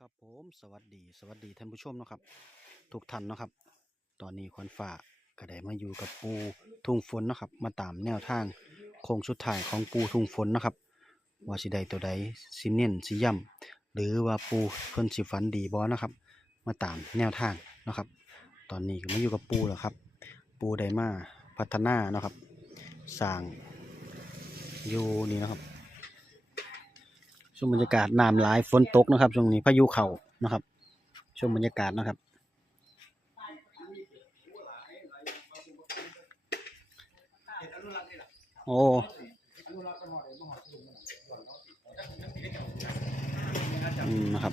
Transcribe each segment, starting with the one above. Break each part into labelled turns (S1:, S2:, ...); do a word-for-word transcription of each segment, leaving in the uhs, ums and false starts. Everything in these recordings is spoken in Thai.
S1: ครับผมสวัสดีสวัสดีท่านผู้ชมนะครับทุกท่านนะครับตอนนี้ควันฝ่าก็ได้มาอยู่กับปูทุ่งฝนนะครับมาตามแนวทางโค้งสุดท้ายของปูทุ่งฝนนะครับว่าสิใดตัวใดสิเน้นสิย่ำหรือว่าปูเพิ่นสิฝันดีบ่นะครับมาตามแนวทางนะครับตอนนี้ก็มาอยู่กับปูแล้วครับปูได้มาพัฒนานะครับสร้างอยู่นี่นะครับช่วงบรรยากาศน้ำหลายฝนตกนะครับช่วงนี้พายุเข้านะครับช่วงบรรยากาศนะครับโอ้อืมนะครับ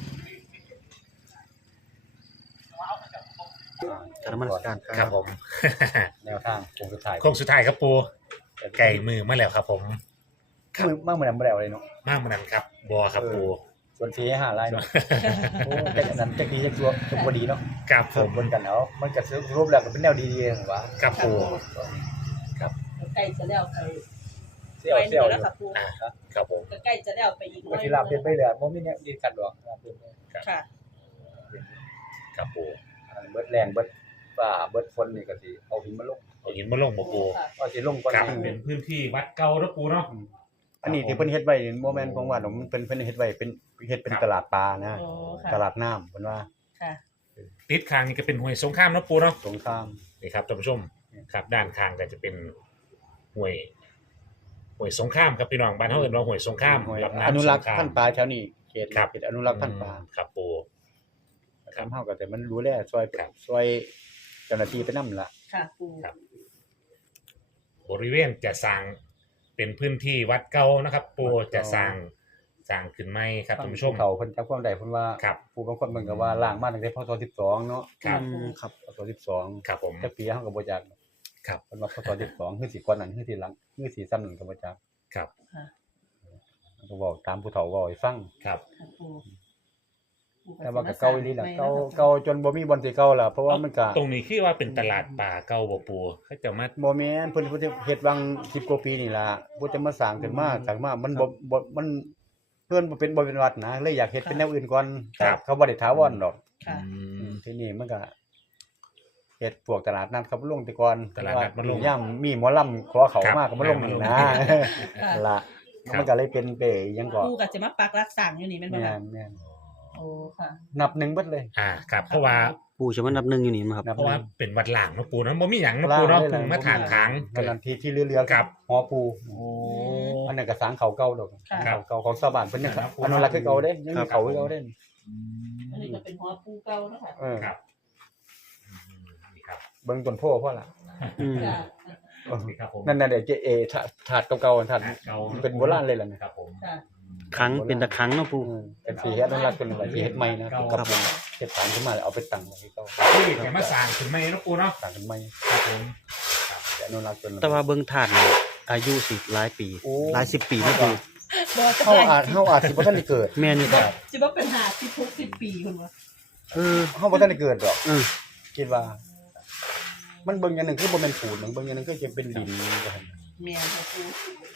S1: กรรมการ
S2: ครับผม
S3: แนวทางโค้งสุดท้าย
S2: โค้งสุดท้ายครับปูไก่มือมาแล้วครับผม
S3: มือมากเหมือนน้ำแดงเลยเนาะ
S2: มากมันนั้นครับบอครับปู
S3: ส่วนฟรีให้หาไล่เนาะโอ้แต่อันนั้นจะดีจะชัวร์จะพอดีเนาะ
S2: ครับผ
S3: เพิ่ม
S2: ม
S3: บนกันเอามันจะซื้อรูปแล้วก็เป็นแนวดีๆผมว่า
S2: ครับปู
S4: ใกล้จะแล้วไป
S3: เซี่ยวเซี่ยว
S4: แล้วค่ะครู
S2: อ่าครับผม
S4: ใกล้จะแล้วไปอีก
S3: ก็ที่ลาบเป็นไปเลยโมมี่เนี่ยดีกันดอกลาบเป็นไป
S4: ค่ะ
S2: ครับปู
S3: อันเบิดแรงเบิดป่าเบิดฝนนี่ก็สิเอาหินมาลง
S2: เอาหินมาลงบ่ปู
S3: ก็สิลงก่อน
S2: ครับเป็นพื้นที่วัดเก่าแล้วปูเนาะ
S3: อันนี้ที่เพิ่นเฮ็ดไว้โมเมนต์ของว่ามันเป็นเพิ่นเฮ็ดไว้เป็นเฮ็ดเป็นตลาดปลานะ
S4: โอ้ค่ะ
S3: ตลาดน้ำเพิ่นว่า
S4: ค่ะ
S2: ติดคางนี่ก็เป็นห้วยสงครามเนาะปูเนาะ
S3: สงคราม
S2: นี่ครับท่านผู้ชมครับด้านข้างก็จะเป็นห้วยห้วยสงครามครับพี่น้องบ้านเฮาเอิ้นว่าห้วยสงครามลำน้ำ
S3: อนุรักษ์
S2: สงคม
S3: พันธุ์ปลาแถวนี้เขต
S2: ครับ
S3: เขตอนุรักษ์พันธุ์ปลา
S2: ครับปู
S3: ทำเฮาก็แต่มันรู้แลช่วย
S2: ครับ
S3: ช่วยเจ้าหน้าที่ไปนำล่ะ
S4: ค่ะครู
S2: ครับบริเวณจะสร้างเป็นพื้นที่วัดเก่านะครับปูจะสร้างสร้างขึ้นใหม่ครับท่านผู้ชม
S3: เขาเพิ่นจับความได้เพิ่นว่า
S2: ครับ
S3: ผู้บางคนเพิ่นก็ว่าล่างมาตั้งแต่พศสิบสองเนาะ
S2: ครับ
S1: อืมครับ
S3: พศสิบสอง
S2: ครับผม
S3: แต่ปีเฮาก็บ่จัก
S2: ครับ
S3: เพิ่นว่าพศสิบสองคือสิก่อนนั้นคือสิหลังคือสิซ้ำนั้นก็บ่จัก
S2: ครับ
S3: ก็เว้าตามผู้เฒ่าเว้าให้ฟัง
S2: ครับ
S4: ค่ะครู
S3: แต่ว่าก็เก่าอีหลีล่ะเก่าเก่าจนบ่มีบ่อนสิเก่าล่ะเพราะว่ามันก็
S2: ตรงนี้คือว่าเป็นตลาดป่าเก่าบ่ปูเขาจะมา
S3: บ่แม่นเพิ่นเพิ่นเฮ็ดวังสิบกว่าปีนี่ล่ะเพิ่นจะมาสร้างขึ้นมาสร้างมามันบ่บ่มันเพิ่นบ่เป็นบ่เป็นวัดนะเลยอยากเฮ็ดเป็นแนวอื่นก่อนเขาบ่ได้ถาวรดอก
S4: ค่ะ
S2: อืม
S3: ทีนี้มันก็เฮ็ดพวกตลาดนัดครับลงแต่ก่อน
S2: ตลาดนัดมาลง
S3: ย่ำมีหมอลำขอเขา
S2: ครับ
S3: มากก็มาลงนี่นะ
S4: ค่ะ
S3: ละ
S2: ครับ
S3: มันก็เลยเป็นเปหยังก็
S4: ครูก็จะมาปักรักสั่งอยู่นี่แม่นบ่
S3: แม่
S4: ล่ะ
S3: นแม่น
S4: โอ้ค่ะ
S3: นับหนึ่งเบิดเลย
S2: อ่าครับเพราะว่า
S1: ปูจะมานับหนึ่งอยู่นี่มั้งครับ
S3: นับ
S2: เพราะว่าเป็นวัดหลางเนาะปูเนาะบ่มีหยังเนาะปูเนาะ
S3: ลย
S2: เพิ่งมาถางทาง
S3: นั่นนะที่ที่เรือๆ
S2: ครับ
S3: หอปู
S2: โอ้
S3: อันนั้นก็สร้างเขาเก่าดอก
S4: ค่ะ
S2: ครับ
S3: เขาเก่าของชาวบ้านเพิ่นยัง
S2: ครับ
S3: อนุรักษ์คือเก่าเด้ยังมีเขาคือเก่าเด้
S4: อันนี้ก็เป็นหัวปูเก่าเนาะค่ะ
S3: เออ
S2: ครับอืมนี่ครับ
S3: เบิ่งต้นโพพ่อล่ะ
S1: อืม
S4: ค่ะ
S3: เออ
S2: นี่ครับผม
S3: นั่นน่ะเด้เจเอถาดถาดเก่าๆถาด
S2: เก่า
S3: เป็นโบราณเลยล่ะนะครับ
S2: ผม
S4: ค่ะ
S1: ครั้งเป็นตะครั้งเนาะปู
S3: อืมเป็นสีอนุรักษ์เป็นแบบที่เฮ็ดใหม่นะ
S2: ครับ
S3: กับเฮ็ดฐานขึ้นมาแล้วเอาไปตั้งไว้ที่เก่า
S2: ที่แกมาสร้างขึ้นใหม่เนาะปูเนาะ
S3: ตั้งขึ้นใหม่
S2: ครับผม
S3: อนุรักษ์จน
S1: แต่ว่าเบิ่งถาดนี่อายุสิหลายปี
S3: โอ้
S1: หลายสิบปีเนาะปู
S4: บ่จะ
S3: เฮา
S4: ได้
S3: อาจเฮาอาจสิบ่ทันได้เกิด
S1: แม่นี่ครับ
S4: สิบ่เป็นหาสิบหกสิบปีคุณบ่
S1: เออ
S3: เฮาบ่ทันได้เกิดดอก
S1: เออ
S3: คิดว่า มันเบิ่งอย่างหนึงคือบ่แม่นปูนเบิ่งอย่างหนึงคือจะเป็นดินจังซั่น
S4: แม่นค่ะครู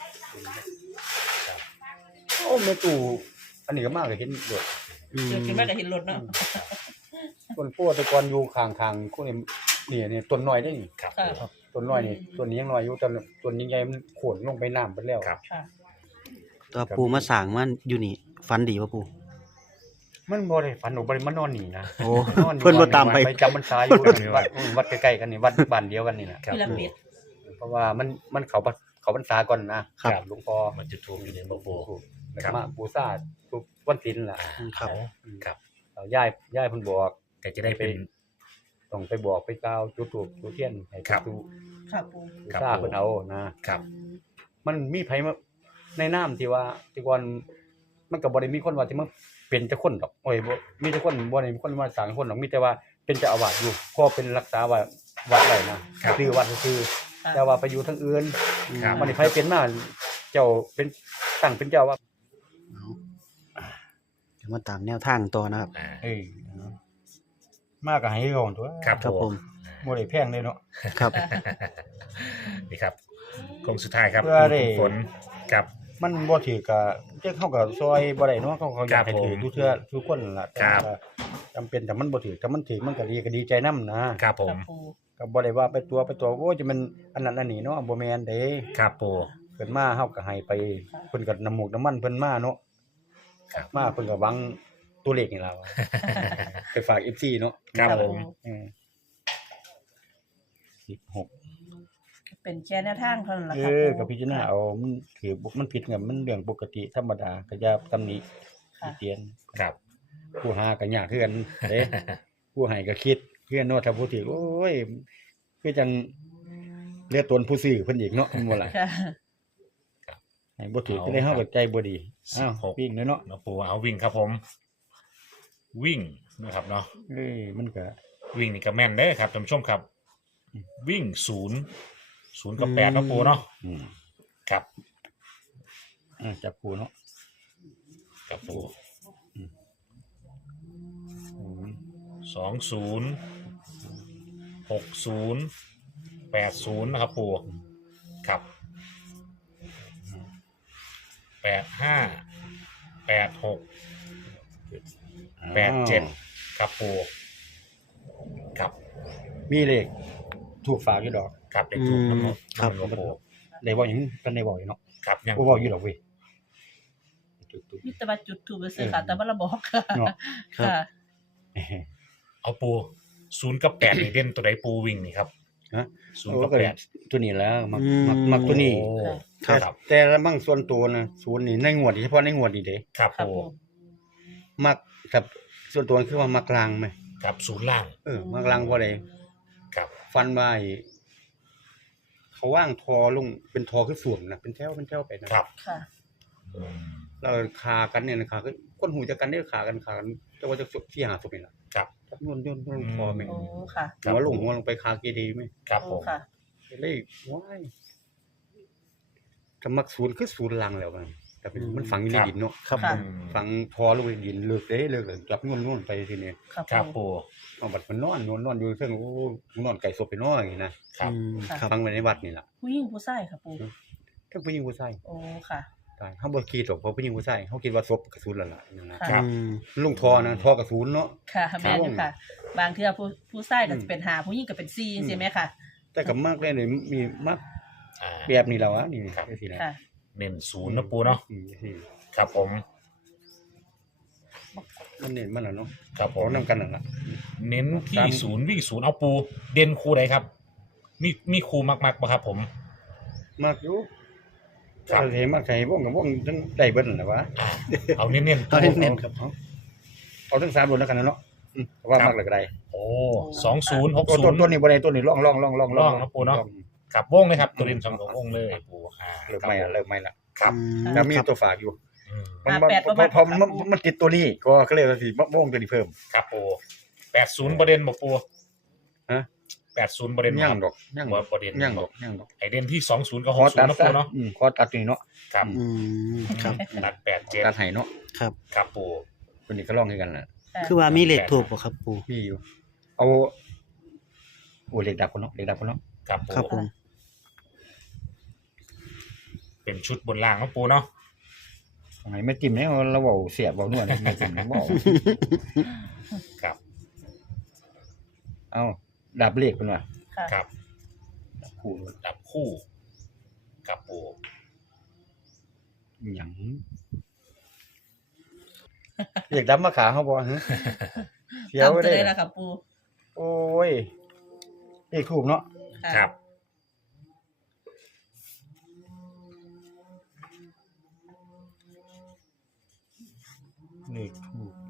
S3: โอ้แม่ตู่อันนี้ก็มาก็เห็นโดด
S1: อืม
S4: เดี๋ยวขึ้นมาก็เห็นรถเนาะ
S3: ต้นโพแต่ก่อนอยู่ข้างๆคนนี่นี่ต้นน้อยได้นี่
S2: ครับ
S4: ค่ะ
S3: ต้นน้อยนี่ต้นนี้ยังน้อยอยู่ต้นต้นใหญ่ๆมันโค่นลงไปน้ำไปแล้ว
S2: ครับ
S4: ค่ะ
S1: ตัวปูมาสร้างมันอยู่นี่ฝันดีป่ะปู
S3: มันบ่ได้ฝันหนูบ่ได้มานอนนี่นะ
S1: โอ้
S3: นอนอยู่
S1: เพิ่นบ่ตามไป
S3: ไปจำพรรษาอยู่วัดอืมวัดใกล้ๆกันนี่วัดบ้านเดียวกันนี่นะ
S2: ครับ
S4: พีระมิด
S3: เพราะว่ามันมันเขาพรรเขาพรรษาก่อนนะครับ หลวงพ่อ
S2: มันจุดทูบอยู่ในบ่ปู
S3: แล้ว
S2: ครั
S3: ก็
S2: บ
S3: มาบูชาทุกวันศีลล่ะ
S1: อืมครับ
S2: ครับ
S3: เอาย้ายย้ายเพิ่นบอก
S2: ก็จะได้เป็น
S3: ต้องไปบอกไปกล่าวจุดธูปจุดเทียนให้
S2: ครับ
S3: ผู้
S4: ค่ะปู
S3: บู
S2: ครับ
S3: ชา
S2: ผม
S3: เพิ่นเอานะ
S2: ครับ
S3: มันมีไผมาในน้ำที่ว่าที่ก่อนมันก็บ่ได้มีคนว่าที่มาเป็นเจ้าคนดอกโอ้ยบ่มีเจ้าคนบ่ได้มีคนมาสร้างคนดอกมีแต่ว่าเป็นเจ้าอาวาสอยู่พอเป็นรักษาว่าวัดไว้นะครับ ชื่อวัดก็คือ
S4: ค่ะ
S3: แต่ว่าไปอยู่ทางอื่น
S2: ครับ
S3: มันนี่ไผเป็นมาเจ้าเป็นตั้งเป็นเจ้าว่า
S1: เดี๋ยวมาตามแนวทางต่อนะครับ
S2: อ่า
S3: เอ้ยมากก็ให้ก่อนตัว
S2: ครับ
S1: ครับ
S2: ผ
S1: ผม ม
S3: บ่ได้แพงเลยเนาะ
S1: ครับ
S2: นี่ครับโค้งสุดท้ายครับ
S3: เพื่อได้
S2: ฝนกับ
S3: มันบ่ถือก็จังเฮาก็ซอยบ่ได้เนาะเขาเขาอยากให้
S2: ครับผม
S3: ถือทุกเทื่อทุกคนนั่นล่ะแต่
S2: ครับ
S3: ว่าจำเป็นแต่มันบ่ถือแต่มันถือมันก็ดีก็ดีใจนำนะครับ
S2: ผ
S4: ค่ะ
S2: ม
S4: ปู
S3: ก็บ่ได้ว่าไปตัวไปตัวโอ้ยจะมันอันนั้นอันนี้เนาะบ่แม่นเด้
S2: ครับปู
S3: เพิ่นมาเฮาก็ให้ไปเพิ่นก็น้ำมูกน้ำมันเพิ่นมาเนาะ
S2: ครับ
S3: มาเพิ่นก็หวังตัวเลขนี่ล่ะ ไปฝาก เอฟ ซี เนาะ
S2: ครับผม
S3: เออสิบหก
S4: เป็นแค่แนวทางเท่านั้นแหละ
S3: เอ
S4: ค่ะ
S3: อ
S4: ปู
S3: ก็พิจารณาเอามันถือบ่มันผิดกับมันเรื่องปกติธรรมดาก็อย่าตำหนิ
S4: ค่ะ
S3: เตียน
S2: ครับ
S3: ผู้หาก็ยากคือกันเด้ ผู้ให้ก็คิดคือกันเนาะถ้าผู้ถือโอ้ยคือจังเรียกตนผู้ซื้อเพิ่นอีกเนาะแม่นบ่ล่ะ
S4: ค่ะ
S3: ให้บ่ถือก็ได้เฮาก็ใจบ่ดีอ้าว
S2: สิบหก
S3: วิ่งเลยเนาะ
S2: เนาะปูเอาวิ่งครับผม วิ่งนะครับเนาะ
S3: เอ้ยมันก็
S2: วิ่งนี่ก็แม่นเด้อครับท่านผู้ชมครับ วิ่งศูนย์ศูนย์กับแปดเนาะปูเนาะ
S3: อืม
S2: ครับ
S3: อ่าจับคู่เนาะ
S2: ครับปู
S3: อืม
S2: สองศูนย์หกศูนย์แปดศูนย์นะครับปูครับแปดห้าแปดหกแปดเจ็ดครับปูครับ
S3: มีเลขถูกฝากอยู่ดอก
S2: ครับเด็กถูกมัน
S1: อืมครับ
S2: มันปู
S3: ได้บอกอย่างกันได้บอกอยู่เนาะ
S2: ครับยัง
S3: บ่บอกอยู่ดอกเว้ยจุด
S4: มิตรบัตรจุดถูกไปซื้อค่ะแต่ว่าเราบอกค่ะ
S3: เนาะ
S4: ค่ะ
S3: ๆ
S2: เอาปูศูนย์กับแปดนี่เด่นตัวใดปูวิ่งนี่ครับ
S3: ฮะ
S2: ศูนย์กับแปด
S3: ตัวนี้แล้วมัก
S1: อืม
S3: มักมักตัวนี้
S2: โอ้
S1: ครับ
S2: ครับ
S3: แต่ละบางส่วนตัวนะศูนย์นี่ในงวดนี่เฉพาะในงวดนี่เด้
S2: ครับ
S4: ค่ะ
S2: ปู
S4: ปู
S3: มักกับส่วนตัวคือว่ามักลางไหม
S2: ครับศูนย์ล่าง
S3: เออมักลางเพราะอะไร
S2: ครับ
S3: ฟันไว้เขาว่างทอลงเป็นทอคือส่วนนะเป็นแถวเป็นแถวไปนะครับ
S4: ค่ะ
S2: อืม
S3: เราคากันเนี่ยนะคาคือคนหูจะกันได้ขากันขากันแต่ว่าจะสุดที่หาสุดนี่ล่ะ
S2: ครับ
S3: จับโยนโยนโยนคอแม่ง
S4: โอ้ค่ะ
S2: ครับ
S3: หัวลงหัวลงไปคาเกดีไหม
S2: ครับผ
S4: โอ้
S2: ม
S4: ค่ะ
S3: เลยว้ายถ้ามักศูนย์คือศูนย์ลังแล้วมันแต่เป็นมันฝังอยู่ในดินเนาะ
S1: ครับ
S4: ค่ะ
S1: ผม
S3: ฝังพอลงไปดินเลิกเด้เลิกเลยจับงวนงวนไปทีนี้
S4: ค่ะ
S2: ครับ
S4: ปู
S2: ปู
S3: เอาบัดมันนอนนอนนอนอยู่เทิงโอ้นอนไก่ศพไปนอนอย่างนี้นะครับ
S1: อืมครับ
S3: ฝังไว้ในวัดนี่ล่ะ
S4: ผู้หญิงผู้ชายค่ะปู
S3: ทั้งผู้หญิงผู้ชาย
S4: โอ้ค่ะ
S3: ตายเฮาบ่คิดหรอกเพราะผู้หญิงผู้ชายเฮาคิดว่าศพกระสุนแล้วล่ะนั่นนะ
S4: ค่ะ
S1: อืม
S3: ลุงทอนะทอกระสุนเนาะ
S4: ค่ะแม่นอยู่ค่ะ บางเทื่อผู้ผู้ชายก็จะเป็นหาผู้หญิงก็เป็นซีใช่ไหมค่ะ
S3: แต่ก็มากเลยนี่มีมาก
S2: อ่า
S3: แบบนี้แล้วอ่ะนี่
S2: ครับ
S3: จังซี่นะ
S4: ค่ะ
S2: เน้นศูนย์นะปูเนาะ
S3: อืมจังซี่
S2: ครับผม
S3: มันเน้นมันน่ะเนาะ
S2: ครับผ
S3: เอา
S2: ม
S3: นํกันนั่นล่ะ
S2: เน้นที่
S3: ตาม
S2: ศูนย์วิ่งศูนย์เอาปู เด่นครูใดครับ มีมีครูมักมักๆปะครับผม
S3: มากอยู่
S2: ครับ
S3: ถ้าเห็นมากใส่วงกับวงทั้งได้เบิดนั่นแหละวะ
S2: เอาเน้นๆ
S1: เอา
S2: ปู
S1: เน้นๆครับ
S3: เอาเอาทั้งสามบนแล้วกันนะเนาะอืมว่ามากเลยก็ได้
S2: โอ้สองศูนย์หก
S3: ตัว
S2: ศู
S3: ต้น
S2: นย์
S3: ต้นนี้บ่ได้ต้นนี้ร่องร่องร่องร่อง
S2: ร่องนะปู่เนาะ ครับวงเลยครับตัวเด่นสองตัววงเลยปูอ่า
S3: เลิกไม่ละเลิกไม่ละ
S2: ครับ
S1: อืม
S3: แล้วมี
S1: ครับ
S3: ตัวฝากอยู่
S2: อืม
S3: มัน
S4: อ่า
S3: มัน
S4: แปดประ
S3: พ
S4: มา
S3: อ
S4: ณ
S3: พอมัน
S4: ครับ
S3: มันติดตัวนี้ก็ก็เลยว่าสิมะม่วงตัวนี้เพิ่ม
S2: ครับปูแปดศูนย์ประเด็นบอกปู
S3: ฮะ
S2: แปดศูนย์ประเด็น
S3: ย่างดอกย่างด
S2: บ่
S3: อก
S2: ประเด็น
S3: ย่างดอกย่างดอก
S2: ไอเด่นที่สองศูนย์กับ
S3: ข
S2: ห
S3: อก
S2: ศู
S3: ตั
S2: น
S3: ด
S2: ย์นะ
S3: ซะ
S2: ปูเนาะ
S3: อืมขอตัดตัวนี้เนาะ
S2: ครับ
S1: อืมครับ
S2: ตัดแปดเจ็ด
S3: ตัดให้เนาะ
S1: ครับ
S2: ครับปู
S3: ตัวนี้ก็ร่องให้กันน่ะ
S4: ค่ะ
S1: คือว่ามีเลขถูกบ่ครับปู
S3: มีอยู่ เอาโอ้เหล็กดับคนเนาะเหล็กดับคนเนาะ
S2: ครับปู
S1: ครับผม
S2: เป็นชุดบนล่างนะปูเนาะ
S3: ไงไม่จิ้มเนี่ยเราเว้าเสียบเว้านวดเนี่ยไม่จิ้มเว้า
S2: ครับ
S3: เอาดับเลขเพิ่นว่า
S4: ค่ะ
S2: ครับ
S3: ดับคู่
S2: ดับคู่กับปู
S3: หยังเลขดับมาขาเฮาบ่ฮะเสียว
S4: จำจะ
S3: ได้
S4: ได้ละค่ะปู
S3: โอ้ยเลขถูกเนาะ
S4: ค่ะ
S2: ครับ
S3: เลขถูก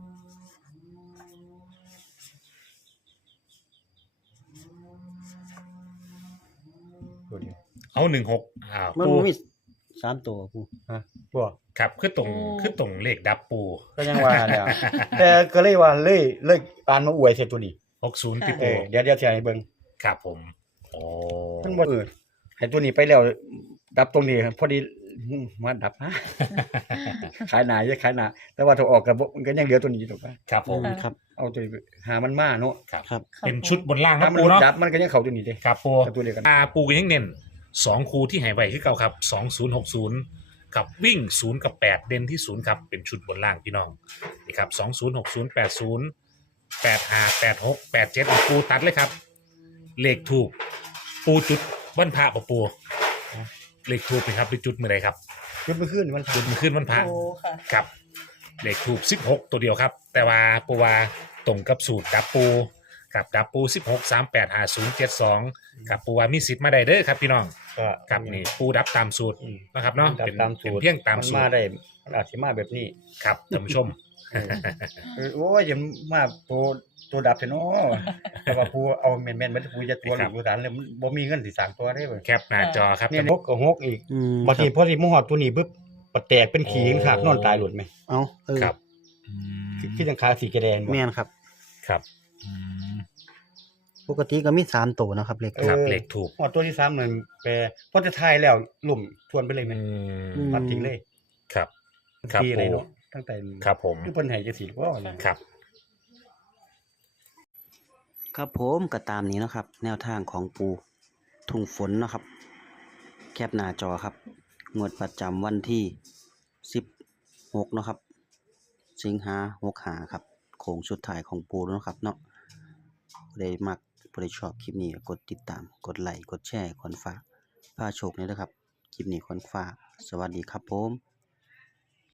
S3: ตัวเดียว
S2: เอาหนึ่งหกอ่า
S1: มัน
S2: ปู
S1: มีสามตัวปู
S3: ฮะตัว
S2: ครับคือตรงคือตรงเลขดับปู
S3: ก็ยังว่าเนี่ย แต่ก็เลยว่าเลยเลยปานมาอวยใส่ตัวนี้
S2: หกศูนย์ที่
S3: เอ
S2: ปู
S3: อเดี๋ยวเดี๋ยวสิให้เบิ่ง
S2: ครับผมโอ้
S3: มันบ่เออให้ตัวนี้ไปแล้ว ดับตรงนี้พอดีอืมมาดับฮะ ขายหน้าอย่าขายหน้าแต่ว่าถ้าออกก็บ่มันก็ยังเหลือตัวนี้อยู่ถูกป่ะ
S2: ครับผม
S1: อืมครับ
S3: เอาตัวนี้หามันมาเนาะ
S2: ครับ
S1: ครับ
S2: เป็นชุดบนล่าง
S3: ถ้า
S2: นะ
S3: มัน
S2: ปูเนาะ
S3: ดับมันก็ยังเข้าตัวนี้เด้
S2: ครับปู
S3: กับตัวเดียวกัน
S2: อาปูก็ยังเน้นสองคูที่หายไปคือเก่าครับสองศูนย์หกศูนย์กับวิ่งศูนย์กับแปดเด่นที่ศูนย์ครับเป็นชุดบนล่างพี่น้องนี่ครับสองศูนย์หกศูนย์แปดศูนย์แปดห้าแปดหกแปดเจ็ดปูตัดเลยครับเลขถูกปูจุดวันพระปะปูเลขถูกนะครับไปจุดเมื่อไรครับ
S3: จุดไปขึ้นมัน
S2: จุดเมื่อคืนวันพระ
S4: โอ้ค่ะ
S2: ครับเลขถูกสิบหกตัวเดียวครับ แต่ว่าปูว่าตรงกับสูตรดับปูครับดับปูสิบหก สามแปด ห้าศูนย์ เจ็ดสองครับปูว่ามีสิทธิ์มาได้เด้อครับพี่น้อง
S3: ก็
S2: ครับนี่ปูดับตามสูตร
S3: อืม
S2: นะครับเนาะ
S3: ดับ
S2: เป็น
S3: ตามสู
S2: เป็น
S3: ตร
S2: เพียงตาม
S3: มัน
S2: สู
S3: มา
S2: ตร
S3: ได้มันอาจสิมาแบบนี้
S2: ครับท่านผู้ชม
S3: เออโอ้ยอย่ามาตัวตัวดับเถอะเนาะแต่ว่าปูเอาแม่นๆมันปูจะตัวห
S2: ครั
S3: ลี
S2: บ
S3: กตัวฐานเลยมันบ่มีเงินสิสร้างตัวได้เว้ย
S2: แคปหน้าจอครับ
S3: เนี่ย
S2: ท่าน
S3: หกก็หกอีก
S1: อืม
S3: บางที
S1: ครับ
S3: พอสิมาฮอดตัวนี้ปึ๊บปะแตกเป็นขี้ขาดนอนตายหลุดไหม
S1: เอาเออ
S2: ครับอืม
S3: ที่จังคาสีกระแดงบ่
S1: แม่นครับ
S2: ครับอืม
S1: ปกติก็มีสามตัวนะครับเลข
S2: ครับ
S3: เออ
S2: เลขถูก
S3: ฮอดตัวที่สามนั่นแปลพอจะทายแล้วลุ่มทวนไปเลยแม่
S2: อื
S1: อื
S2: ม
S1: ม
S3: ปัดทิ้งเลย
S2: ครับครับ
S3: ปีอะไร
S2: ปู
S3: เนาะตั้งแต่
S2: ครับผม
S3: คือเพิ่นให้จังซี่บ่เนี่ย
S2: ครับ
S1: ครับผมก็ตามนี้นะครับ แนวทางของปูทุ่งฝนนะครับ แคปหน้าจอครับ งวดประจำวันที่สิบหกนะครับ สิงหาหกหาครับโค้งสุดท้ายของปูแล้วนะครับเนาะผู้ใดมักผู้ใดชอบคลิปนี้ก็กดติดตาม กดไลค์กดแชร์คนฝากพาโชคนี้นะครับ คลิปนี้คนฝากสวัสดีครับผม